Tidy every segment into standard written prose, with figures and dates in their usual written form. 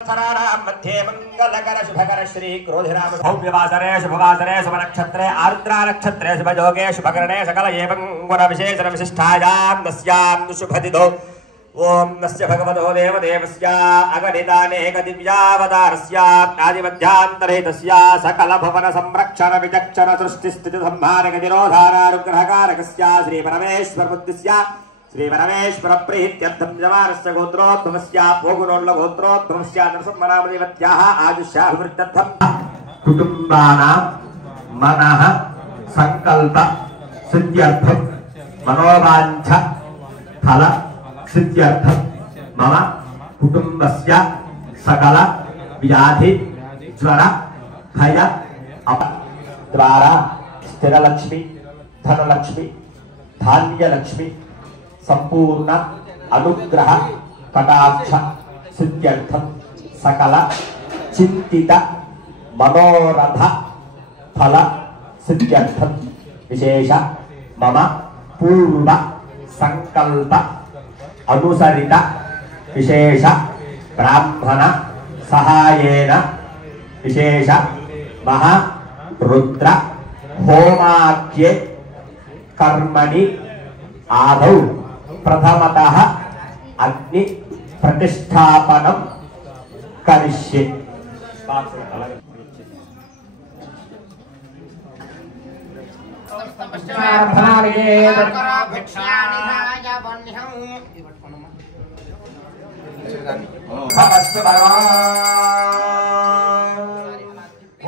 मध्ये मंगलकर शुभकर श्री क्रोधिराम भव्यवासरे शुभवासरे शुभ नक्षत्रे आर्द्रा नक्षत्रे शुभयोगे शुभकरणे सकल एवं गुण विशेषण विशिष्टायां नस्यां शुभदिदो ओम नस्य भगवतो देवदेवस्य अगणितानेक दिव्यावतारस्य आदिमध्यान्तरहितस्य सकल भुवन संरक्षण विचक्षण सृष्टि स्थिति संहारक निरोधारानुग्रहकारकस्य श्री परमेश्वर बुद्धिस्य श्री परमेश्वर प्रीत्यर्थं जवारस्य गोत्रोद्भवस्य भोगुनोल्ल गोत्रोद्भवस्य नरसिंहनामदेवत्याः आयुष्याभिवृद्ध्यर्थं कुटुम्बानां मनः संकल्प सिद्ध्यर्थं मनोवाञ्छ फल सिद्ध्यर्थं मम कुटुम्बस्य सकल व्याधि ज्वर भय द्वारा स्थिरलक्ष्मी धनलक्ष्मी धान्यलक्ष्मी संपूर्ण अनुग्रह कटाक्ष सिद्ध्यर्थं सकल चिंतित मनोरथ फल सिद्ध्यर्थं विशेष मम पूर्व संकल्प अनुसरित विशेष ब्राह्मण सहायेन विशेष महा रुद्र होमाख्ये कर्मणि आदौ प्रथमतः अग्नि प्रतिष्ठापनं करिष्ये।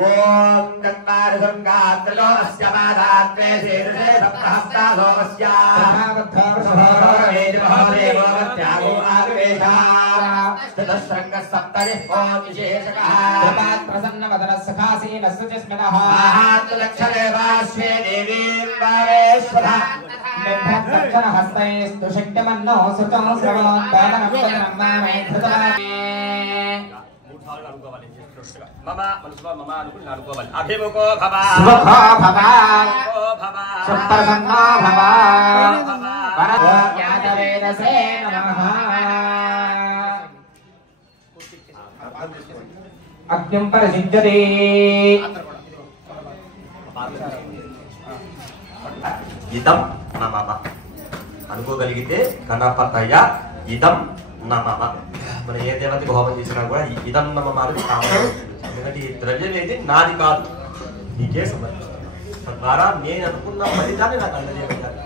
ओम गंगार गंगात्रयोदस्य माधात्रे शीर्षे सप्तहस्ता सोमस्य देवो आगवेशा तदश्रंग सप्तरिः विशेषकः प्रसन्न वदनस्सखासीन सुचिस्मिनः महात्लक्षणे वाश्वे देवीं वारेश्वरः निर्भक्तक्षण हस्तैस्तु शक्यमन्नो सुतं श्रवणोत्पादनं मामे धृतवान् मम मनसुवा मम अनुकूल नानुकोवल अभिमुखो भव सुखो भव सुप्रसन्नो भव परज्ञातवेदसे नमः अग्निं परिषिञ्चति इदं नमः అనుకోగలిగితే గణపతయ ఇదం నమః మన ఏ దేవతకి హోమం చేసినా కూడా ఇదం నమః అనేది కావాలి ఎందుకంటే ఈ ద్రవ్యం ఏది నాది కాదు నీకే సమర్పిస్తాను తద్వారా నేను అనుకున్న ఫలితాన్ని నాకు అందజేయగలుగుతాను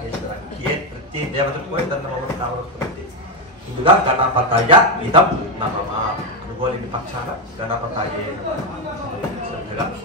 ఏ ప్రతి దేవతకు కూడా ఇదం నమః కావాల్సి ముందుగా గణపతయ ఇదం నమః అనుకోలేని పక్షాన గణపతయే నమః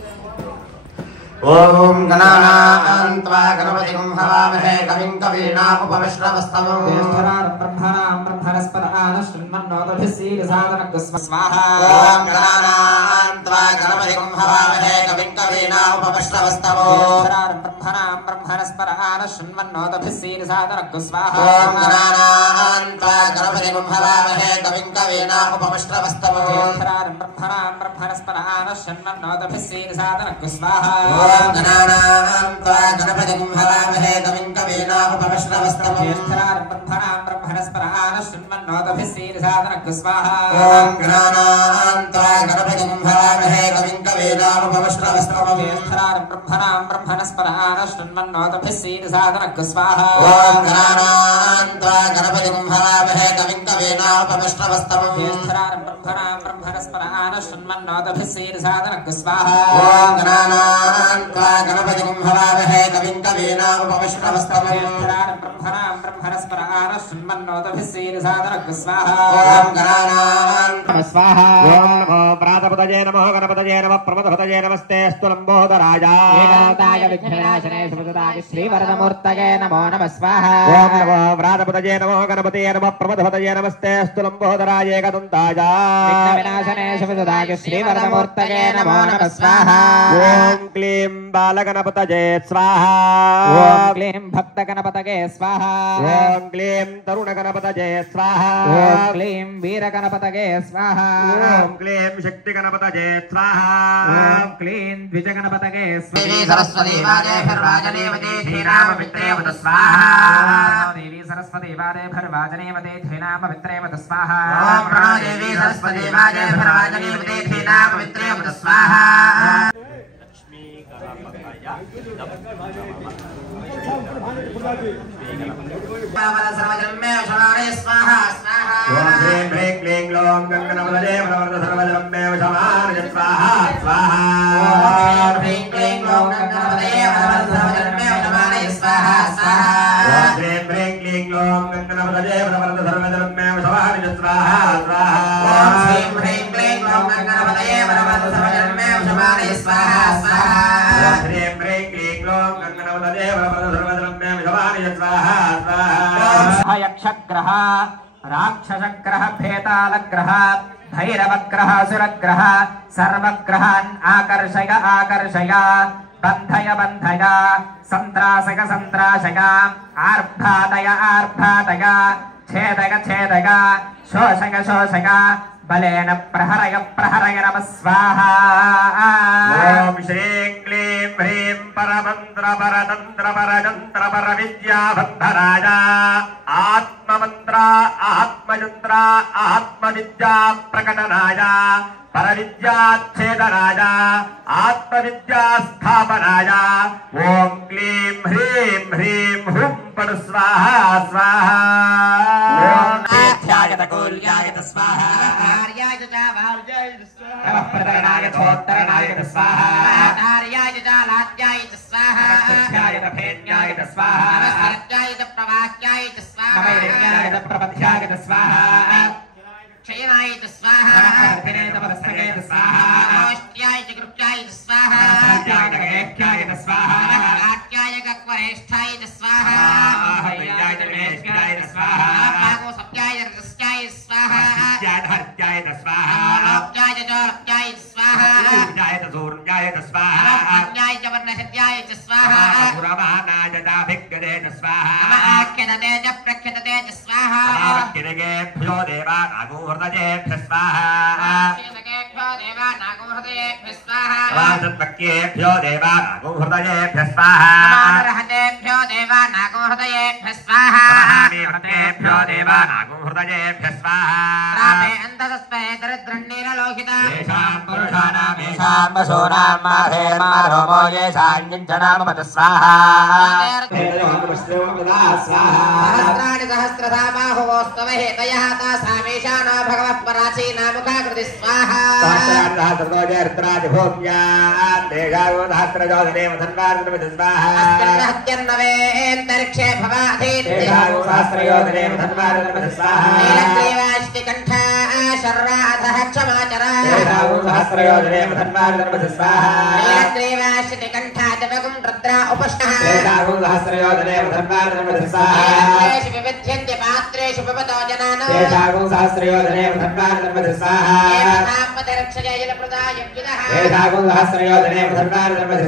ओम गणानान्त्वा गणपतिं हवामहे कविं कवीनामुपविश्रवस्तमं ज्येष्ठराजं ब्रह्मणां ब्रह्मणस्पदान शृण्वन्नोतभिः सीदसादनग्स्म स्वाहा ओम गणानान्त्वा गणपतिं हवामहे कविं कवीनामुपविश्रवस्तमं ज्येष्ठराजं ब्रह्मणां ब्रह्मणस्पदान शृण्वन्नोतभिः सीदसादनग्स्म स्वाहा ओम गणानान्त्वा गणपतिं हवामहे कविं कवीनामुपविश्रवस्तमं ज्येष्ठराजं ब्रह्मणां ब्रह्मणस्पदान शृण्वन्नोतभिः सीदसादनग्स्म स्वाहा गणानान्त्वा गणपतिं हवामहे कविं कवीनामुपविश्रवस्तमं ज्येष्ठराजं ब्रह्मणां ब्रह्मणस्पदान शृण्वन्नोतभिः सीदसादनग्स्म स्वाहा ओम गणानान्त्वा गणपतिं हवामहे कविं कवीनामुपविश्रवस्तमं ज्येष्ठराजं ब्रह्मणां ब्रह्मणस्पदान शृण्वन्नोतभिः सीदसादनग्स्म स्वाहा ओम गणानान्त्वा गणपतिं हवामहे कविं कवीनामुपविश्रवस्तमं ज्येष्ठराजं ब्रह्मणां ब्रह्मणस्पदान शृण्वन्नोतभिः सीदसादनग्स्म स्वाहा ओम गणानान्त्वा गणपतिं हवामहे कविं कवीनामुपविश्रवस्तमं ज्येष्ठराजं ब्रह्मणां ब्रह्मणस्पदान शृण्वन्नोतभिः सीदसादनग्स्म स्वाहा ओम गणानान्त्वा स्वाहा ओम नमो प्रातपतये नमो गणपतये नमः प्रमथपतये नमस्ते अस्तु लंबोदराय एकदन्ताय विघ्ननाशने सुभद्राय श्रीवरदमूर्तये नमो नमः स्वाहा ओम नमो प्रातपतये नमो गणपतये नमः प्रमथपतये नमस्ते अस्तु लंबोदराय एकदन्ताय विघ्नविनाशने सुभद्राय श्रीवरदमूर्तये नमो नमः स्वाहा ओम क्लीं बालगणपतये स्वाहा ओम क्लीं भक्तगणपतये स्वाहा ओम क्लीं तरुणगणपतये स्वाहा ओम क्लीं वीरगणपतये स्वाहा ओम क्लीं शक्तिगणपतये स्वाहा ओम क्लीं द्विजगणपतये स्वाहा देवी सरस्वती वाजे फिर वाजनेवती श्रीराममित्रे वद स्वाहा देवी सरस्वती वादे भर्वाजनेवते धेना पवित्रे मत स्वाहा ओम प्रणो देवी सरस्वती वादे भर्वाजनेवते धेना पवित्रे मत स्वाहा लक्ष्मी गणपतया इदं नमः सर्वजन्मे शवाणे स्वाहा स्वाहा ओम ह्रीं ह्रीं क्लीं ग्लौं गङ्गनमलये मनवर्त सर्वजन्मे शवाणे स्वाहा स्वाहा ओम ह्रीं क्लीं ग्लौं गङ्गनमलये मनवर्त सर्वजन्मे शवाणे स्वाहा स्वाहा ओम ह्रीं ह्रीं क्लीं ग्लौं गङ्गनमलये मनवर्त सर्वजन्मे शवाणे स्वाहा स्वाहा ओम ह्रीं ह्रीं क्लीं ग्लौं गङ्गनमलये मनवर्त सर्वजन्मे शवाणे स्वाहा स्वाहा ओम ह्रीं ह्रीं क्लीं ग्लौं गङ्गनमलये मनवर्त सर्वजन्मे शवाणे स्वाहा स्वाहा यक्षग्रह राक्षसग्रह भेतालग्रह भैरवग्रह सुरग्रह सर्वग्रहान् आकर्षय आकर्षय बन्धय बन्धय सन्त्रासय सन्त्रासय आर्भाटय आर्भाटय छेदय छेदय शोषय शोषय बलेन प्रहरय प्रहरय नमः स्वाहा ओम श्रीं क्लीं ह्रीं परमन्त्र परतन्त्र परजन्त्र परविद्याबन्धराय आत्ममन्त्र आत्मयन्त्र आत्मविद्या प्रकटनाय परविद्याच्छेदनाय आत्मविद्यास्थापनाय ओम क्लीं ह्रीं ह्रीं हुं पड स्वाहा स्वाहा ओम आध्यायत कुल्यायत स्वाहा आर्याय च वार्याय स्वाहा नमः प्रतरणाय चोत्तरणाय स्वाहा आर्याय च लाज्याय स्वाहा नमस्कृत्याय भेन्याय स्वाहा नमस्कृत्याय च प्रवाह्याय स्वाहा नमैर्याय प्रपथ्याय स्वाहा क्षयनाय स्वाहा नमस्कृतिने तपस्तके स्वाहा नमस्त्याय च कृत्याय स्वाहा नमस्कृत्याय गैक्याय स्वाहा आट्याय गक्वरेष्ठाय स्वाहा हर्याय वेश्याय स्वाहा पागो सत्याय रस्याय स्वाहा सत्याय हर्याय स्वाहा आप्याय च जोर्याय स्वाहा ऊर्जाय सूर्याय स्वाहा आप्याय च वर्णसत्याय स्वाहा पुरमानाय दाभिग्गदे स्वाहा नमः आख्यदते च प्रख्यदते च स्वाहा नमस्कृतेभ्यो देवानागोहृदयेभ्यः स्वाहा आख्यदकेभ्यो देवानागोहृदयेभ्यः स्वाहा नमस्कृत्येभ्यो देवानागोहृदयेभ्यः स्वाहा नमोर्हतेभ्यो देवानागोहृदयेभ्यः स्वाहा नमस्कृत्येभ्यो देवानागोहृदयेभ्यः स्वाहा प्रापे अन्ततस्मै दरिद्रण्डीरलोहिता येषां पुरुषाणाम् येषां वसूनां माधेर्माधोमो येषां किञ्चनामपद स्वाहा सहस्राणि सहस्रधा बाहुवोस्तव हेतयः तासामेषानो भगवः पराचीनामुखाकृति स्वाहा अस्मिन्नहत्यन्नवेऽन्तरिक्षे भवाधीनीलग्रीवाष्टिकण्ठा शर्वाधः क्षमाचरा नीलग्रीवाष्टिकण्ठा जगुं रुद्रा उपष्णः पात्रेषु विविध्यन्ते पात्रेषु पिबतो जनानो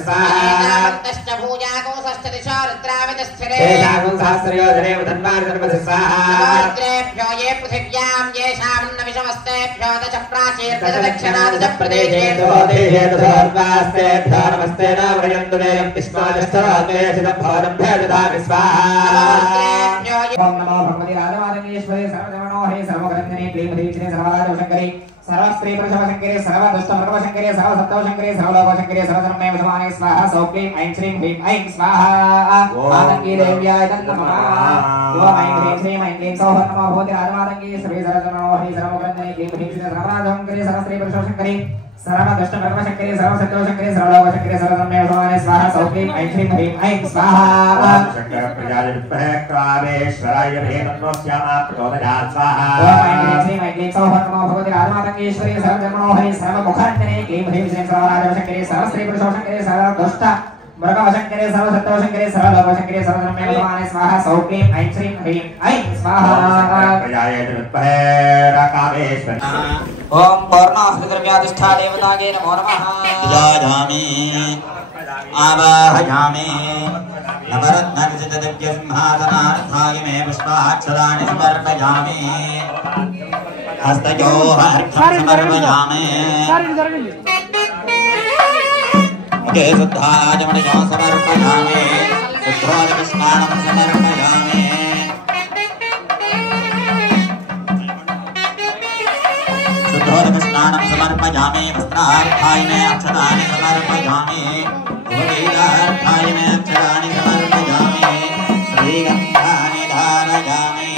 एतावन्तश्च भूयागोंसश्च दिशो रुद्रावितस्थिरे नमोऽग्रेभ्यो ये पृथिव्यां येषां न विषमस्तेभ्यो दश प्राचीर्दशदक्षिणा दश प्रदेशेभ्यो ओम नमो भगवती राजमातंगेश्वरी सर्वजमनोहरि सर्वग्रंथने क्लीमधीक्षणे सर्वराजशंकरी सर्वस्त्री पुरुषवशंकरी सर्वदुष्टमृगवशंकरी सर्वसत्त्वशंकरी सर्वलोकशंकरी सर्वधर्मे वसमाने स्वाहा सौक्लीं ऐं श्रीं ह्रीं ऐं स्वाहा मातंगी देव्याय नमः ओम ऐं ह्रीं श्रीं ऐं क्लीं सौः नमो भगवती राजमातंगेश्वरी सर्वजमनोहरि सर्वग्रंथने क्लीमधीक्षणे सर्वराजशंकरी सर्वस्त्री पुरुषवशंकरी सर्वदुष्टमृगवशंकरी सर्वसत्त्वशंकरी सर्वलोकशंकरी सर्वधर्मे वसमाने स्वाहा सौक्लीं ऐं श्रीं ह्रीं ऐं स्वाहा शंकर प्रजापतिश्वराय भेमन्वस्यामाप्तोदयात् स्वाहा ओम ऐं श्रीं ऐं क्लीं सौः नमो भगवती राजमातंगेश्वरी सर्वजन्मनोहरि सर्वमुखान्तने क्लीं ह्रीं श्रीं सर्वराजशंकरी सर्वस्त्री पुरुषवशंकरी सर्वदुष्ट मृगवशंकरी सर्वसत्त्वशंकरी सर्वलोकशंकरी सर्वधर्मे वसमाने स्वाहा सौक्लीं ऐं श्रीं ह्रीं ऐं स्वाहा प्रजाय जगत्पहेरकामेश्वरी ओम पूर्णाहुतिद्रव्याधिष्ठा देवतागे नमो नमः जायामि आवाहयामि नवरत्नविजितदिव्यसिंहासनार्थाय मे पुष्पाक्षराणि समर्पयामि हस्तयोः अर्घ्यं समर्पयामि मुखे शुद्धाचमणयोः समर्पयामि शुद्धोदकस्नानं समर्पयामि समर्पयामि वस्त्रार्थाय मे अक्षतानि समर्पयामि उपवेदार्थाय मे अक्षतानि समर्पयामि श्रीगन्धानि धारयामि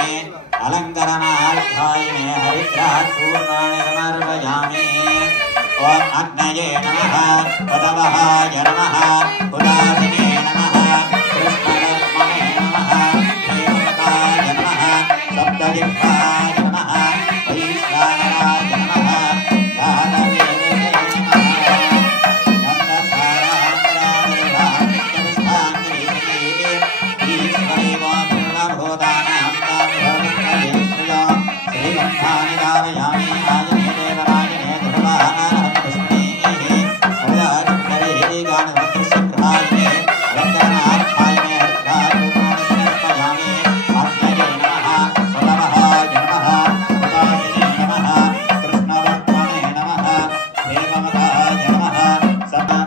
अलङ्करणार्थाय मे हरिद्राचूर्णानि समर्पयामि ॐ अग्नये नमः पदवहाय नमः उदासिने नमः कृष्णवर्मणे नमः देवताय नमः सप्तजिह्वाय नमः वैश्वानराय नमः भागवे नमः ईश्वरे वा सर्वभूतानां तामिभवत्वयेश्वया श्रीगन्धानि धारयामि आयने देवराजने धर्माणां पुष्पैः सदाचक्रे गानवत्रशक्रायणे अलङ्करणार्थायणे हरिद्राचूर्णानि समर्पयामि आज्ञये नमः सदवहाय नमः उदासिने नमः कृष्णवर्त्मने नमः देवमताय नमः सदा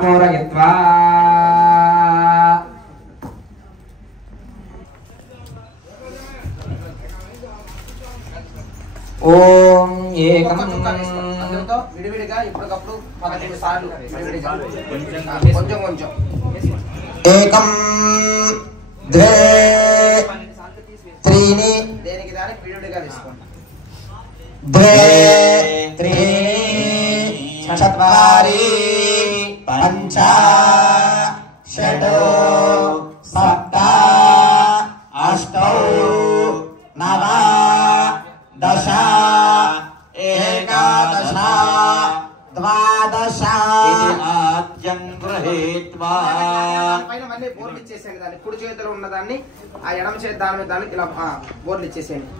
पूरयित्वा ఓం ఏకం అందుతో విడివిడిగా ఇప్పటికప్పుడు 15 సార్లు విడివిడిగా కొంచెం కొంచెం ఏకం ద్వే త్రీని దేనికి దానికి విడివిడిగా తీసుకోండి ద్వే త్రీని చత్వారి పంచ షడ్ సప్త అష్టౌ నవ దశ ఏకాదశ ద్వాదశ ఆద్యం గృహీత్వా పైన మళ్ళీ బోర్లు ఇచ్చేసేయండి. దాన్ని కుడి చేతిలో ఉన్నదాన్ని ఆ ఎడమ చేతి దాని మీద దాన్ని ఇలా బోర్లు ఇచ్చేసేయండి.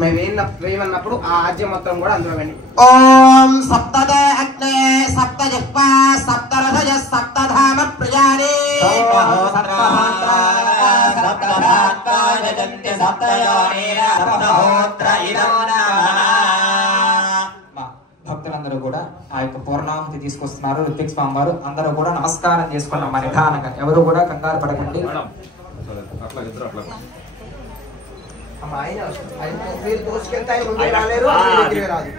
మేము వేయమన్నప్పుడు ఆ ఆజ్యం మొత్తం కూడా అందులో వేయండి. ఓం సప్తదే అగ్నే సప్త జిహ్వా సప్త రథయ సప్తధామ ప్రియాని భక్తులందరూ కూడా ఆ యొక్క పూర్ణాహుతి తీసుకొస్తున్నారు. ఋత్విక్ స్వామి వారు అందరూ కూడా నమస్కారం చేసుకున్నాం మన నిదానంగా. ఎవరు కూడా కంగారు పడకండి. మీరు దోసుకెళ్తే ఆయన ముందుకు రాలేరు, మీ దగ్గరికి రాదు.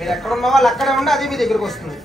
మీరు ఎక్కడ ఉన్న వాళ్ళు అక్కడే ఉండి అది మీ దగ్గరకు వస్తుంది.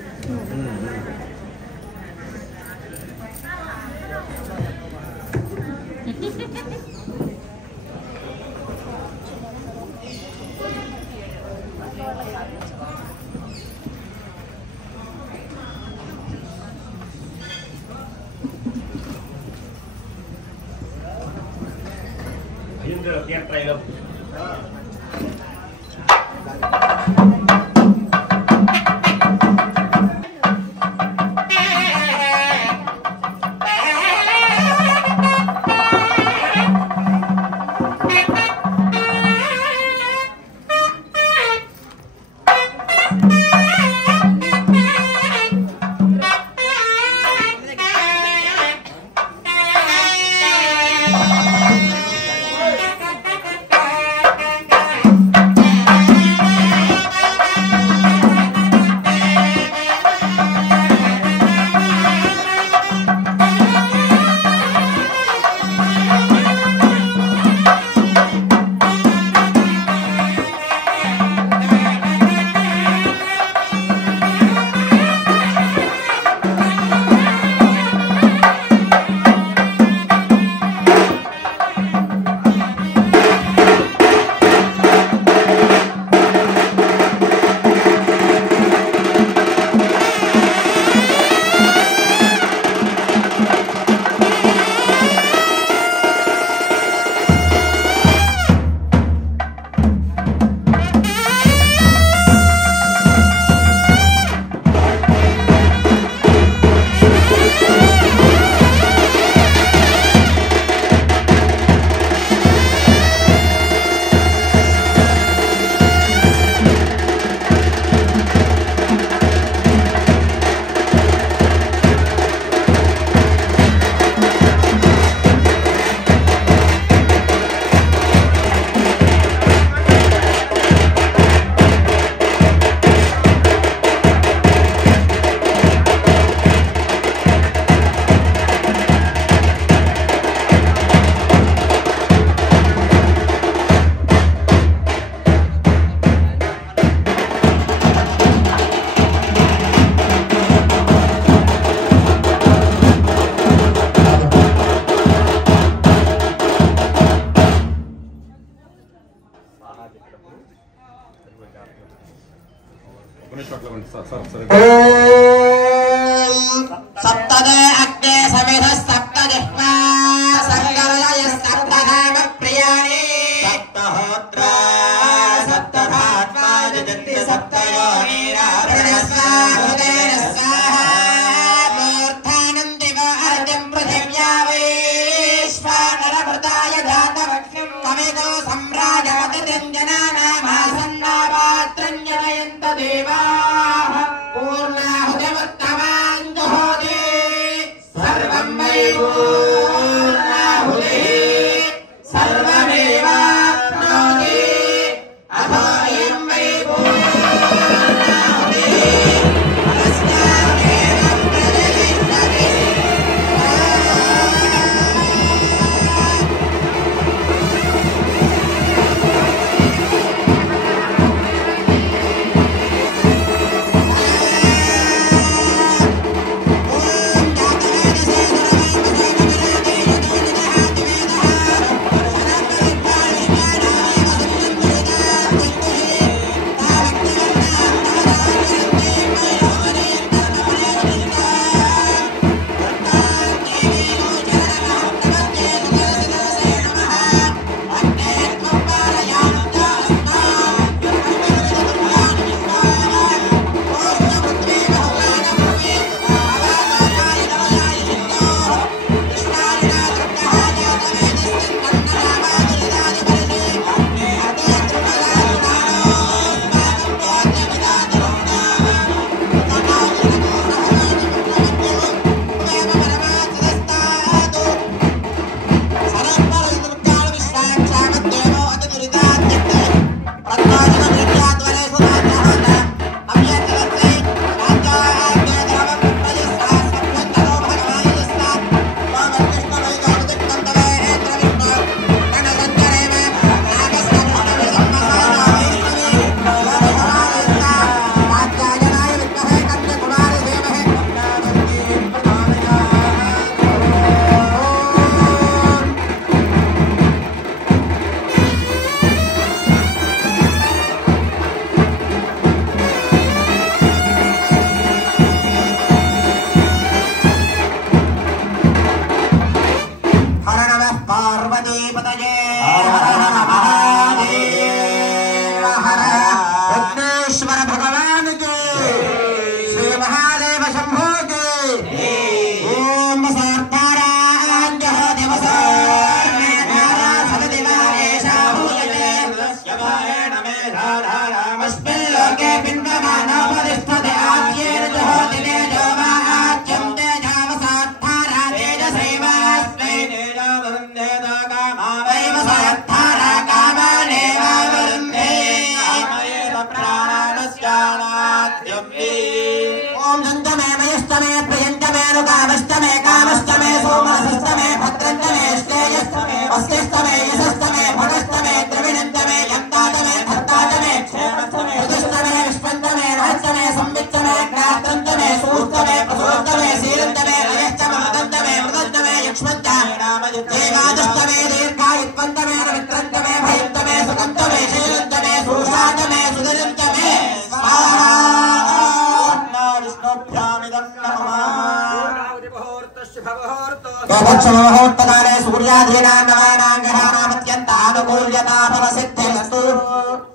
मुहूर्तकाले सूर्यादीनां नवानां ग्रहाणामत्यन्तानुकूल्यताफलसिद्धिरस्तु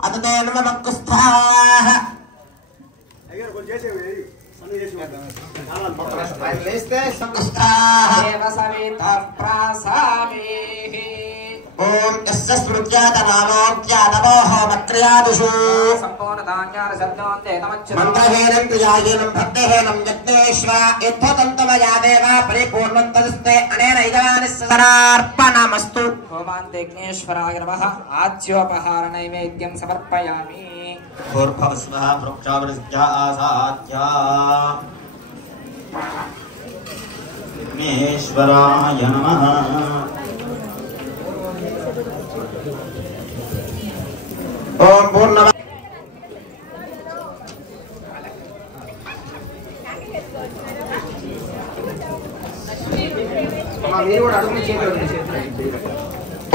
अतते नमः कुस्थाः ओम यस्य स्मृत्यातनामोऽज्ञातमोह मत्र्यादिषु मन्त्रहीनं क्रियाहीनं भक्तिहीनं यज्ञेश्वर यद्धतन्तमया देव परिपूर्णं तदस्ते अनेन यजमानस्य समर्पणमस्तु। होमान्ते यज्ञेश्वराय नमः आज्योपहार नैवेद्यं समर्पयामि। भूर्भुवस्वः वृक्षावृष्ट्या आसाद्या विघ्नेश्वराय नमः। ओम पूर्णम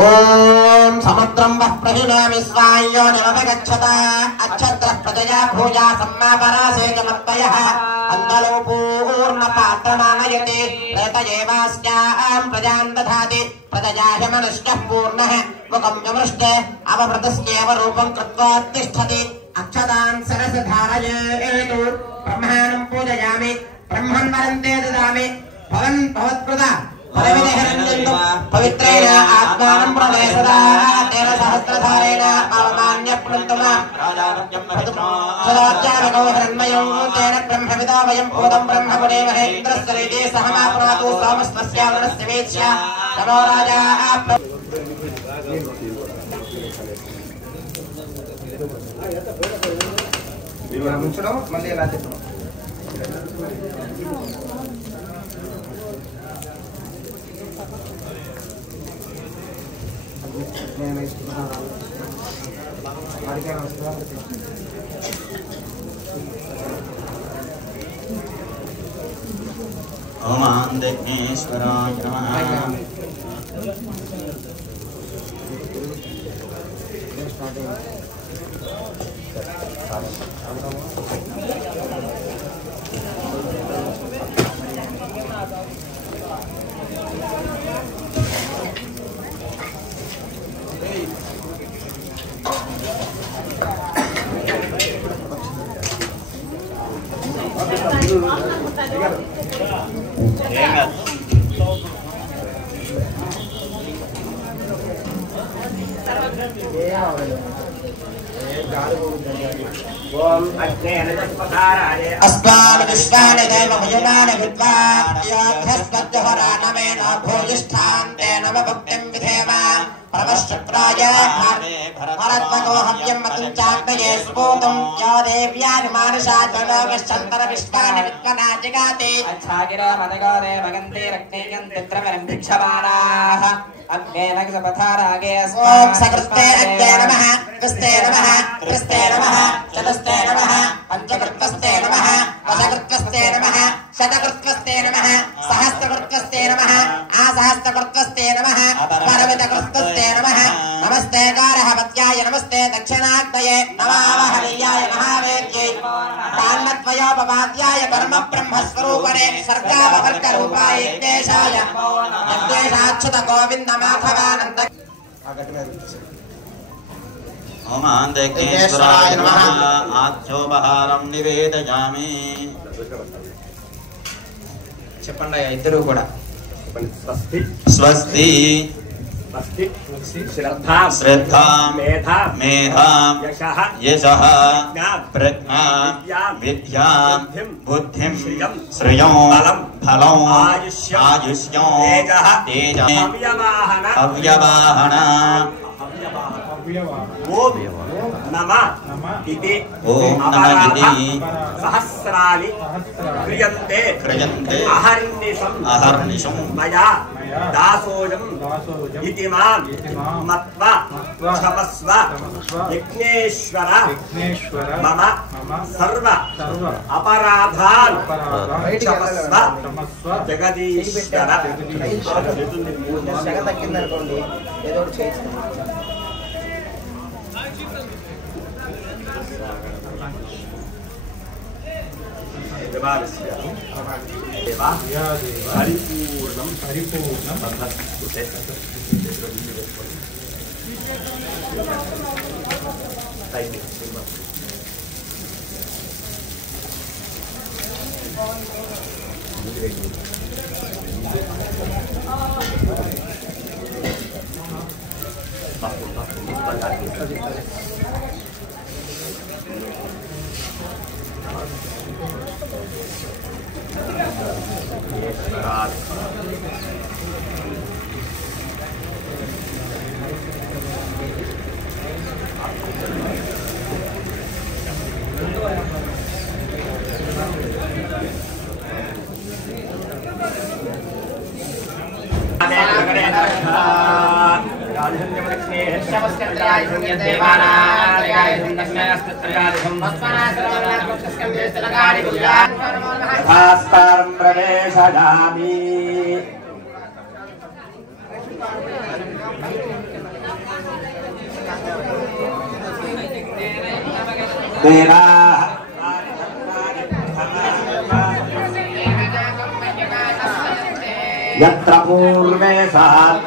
ओम समुद्रं वः प्रहिणामि स्वायो निमपगच्छत अच्छत्रः प्रजया भूया सम्मापरासे च मत्तयः अन्धलो पूर्णपात्रमानयति प्रेतयेवास्यां प्रजां दधाति प्रजया ह्यमनुष्यः पूर्णः मुखं व्यमृष्टे अवभृतस्येव रूपं कृत्वा तिष्ठति अक्षतां सरसि धारयेतु ब्रह्माणं पूजयामि ब्रह्मन् वरन्ते ददामि भवन् भवत्कृता पवित्रेण आत्मानं प्रवेशदा तेन सहस्रधारेण अवमान्यप्लुन्तमा सदाचारको हिरण्मयं तेन ब्रह्मविदा वयं भूतं ब्रह्मपुरे महेन्द्रस्य रीते सहमाप्नातु सोमस्वस्य वरुणस्य वेत्स्या नमो राजा ముంచడం మళ్ళీ ఎలా చెప్పడం ओम विघ्नेश्वराय नमः। अस्मान् विश्वानि देव भुजनानि विद्वान् योद्धस्पत्यहरानमेन भूयिष्ठान् तेन भक्तिं विधेम परमशत्राय भरद्वको हव्यं मतं चाग्नये सुपूतं यो देव्यानि मानुषाद्वलोकश्चन्तर विश्वानि विद्वना जिगाति अच्छागिरा मदगादे भगन्ते रक्तेयन्ते द्रवरं भिक्षमाणाः अग्नेन सपथारागे ओम सकृते अग्ने नमः कृस्ते नमः कृस्ते नमः चतुस्ते नमः पंचकृत्वस्ते नमः दशकृत्वस्ते नमः शतकृत्वस्ते नमः सहस्रकृत्वस्ते नमः आसहस्रकृत्वस्ते नमः परमितकृत्वस्ते नमः नमस्ते कारहपत्याय नमस्ते दक्षिणाग्नये नमावहनीयाय महावेद्यै तान्नत्वयोपपाद्याय परम ब्रह्मस्वरूपणे सर्गाववर्गरूपाय यज्ञेशाय यज्ञेशाच्युत गोविन्द माधवानन्द ओम विघ्नेश्वराय नमः। आज्योपहारं निवेदयामि। చెప్పండి ఇద్దరు కూడా स्वस्ति श्रद्धां मेधां यशः प्रज्ञां विद्यां बुद्धिं श्रियं फलं आयुष्यं तेजः अव्यवाहन ओम नमः इति सहस्राणि क्रियन्ते अहर्निशं मया दासोऽयं इति मां मत्वा क्षमस्व विघ्नेश्वर मम सर्व अपराधान् क्षमस्व जगदीश्वर తగ్గిందనుకోండి ఏదో ఒకటి చేయిస్తాం యజమానస్య దేవా పరిపూర్ణం సందర్శిస్తే భాస్కరం ప్రవేశయామి దేవా యత్ర పూర్వే సాత్